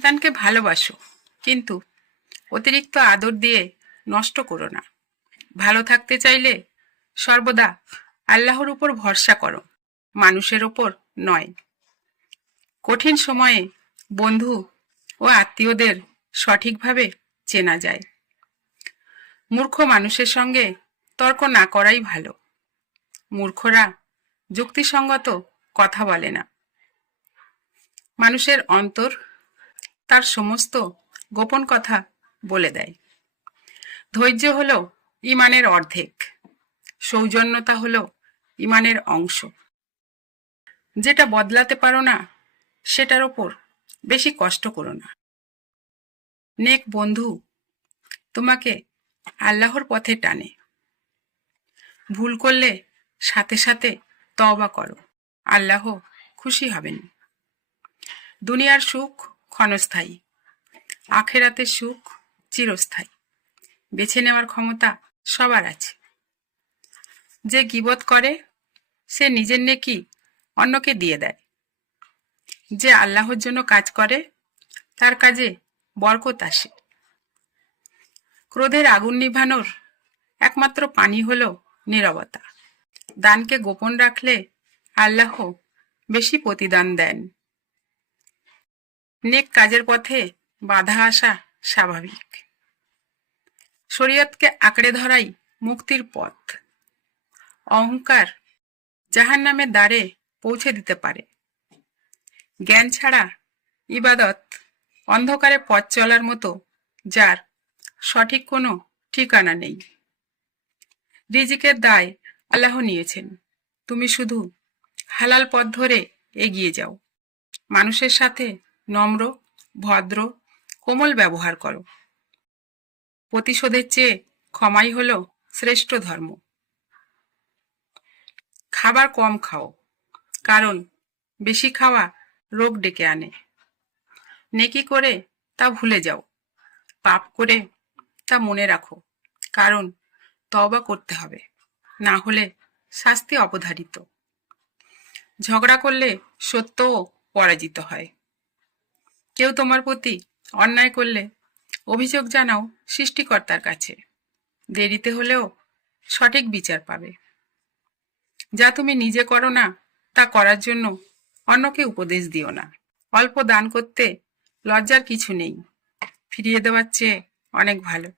সন্তানকে ভালোবাসো, কিন্তু অতিরিক্ত আদর দিয়ে নষ্ট করো না। ভালো থাকতে চাইলে সর্বদা আল্লাহর উপর ভরসা করো, মানুষের ওপর নয়। কঠিন সময়ে বন্ধু ও আত্মীয়দের সঠিকভাবে চেনা যায়। মূর্খ মানুষের সঙ্গে তর্ক না করাই ভালো। মূর্খরা যুক্তিসঙ্গত কথা বলে না। মানুষের অন্তর তার সমস্ত গোপন কথা বলে দেয়। ধৈর্য হলো ঈমানের অর্ধেক, সৌজন্যতা হলো ঈমানের অংশ। যেটা বদলাতে পারো না সেটার ওপর বেশি কষ্ট করো না। নেক বন্ধু তোমাকে আল্লাহর পথে টানে। ভুল করলে সাথে সাথে তওবা করো, আল্লাহ খুশি হবেন। দুনিয়ার সুখ ক্ষণস্থায়ী, আখেরাতের সুখ চিরস্থায়ী। বেছে নেওয়ার ক্ষমতা সবার আছে। যে গীবত করে সে নিজের নেকি অন্যকে দিয়ে দেয়। যে আল্লাহর জন্য কাজ করে তার কাজে বরকত আসে। ক্রোধের আগুন নিভানোর একমাত্র পানি হলো নীরবতা। দানকে গোপন রাখলে আল্লাহ বেশি প্রতিদান দেন। নেক কাজের পথে বাধা আসা স্বাভাবিক। শরীয়তকে আঁকড়ে ধরাই মুক্তির পথ। অহংকার জাহান্নামের দ্বারে পৌঁছে দিতে পারে। জ্ঞান ছাড়া ইবাদত অন্ধকারে পথ চলার মতো, যার সঠিক কোনো ঠিকানা নেই। রিজিকের দায় আল্লাহ নিয়েছেন, তুমি শুধু হালাল পথ ধরে এগিয়ে যাও। মানুষের সাথে নম্র, ভদ্র, কোমল ব্যবহার করো। প্রতিশোধের চেয়ে ক্ষমাই হলো শ্রেষ্ঠ ধর্ম। খাবার কম খাও, কারণ বেশি খাওয়া রোগ ডেকে আনে। নেকি করে তা ভুলে যাও, পাপ করে তা মনে রাখো, কারণ তওবা করতে হবে, না হলে শাস্তি অবধারিত। ঝগড়া করলে সত্যও পরাজিত হয়। কেউ তোমার প্রতি অন্যায় করলে অভিযোগ জানাও সৃষ্টিকর্তার কাছে। দেরিতে হলেও সঠিক বিচার পাবে। যা তুমি নিজে করো না তা করার জন্য অন্যকে উপদেশ দিও না। অল্প দান করতে লজ্জার কিছু নেই, ফিরিয়ে দেওয়ার চেয়ে অনেক ভালো।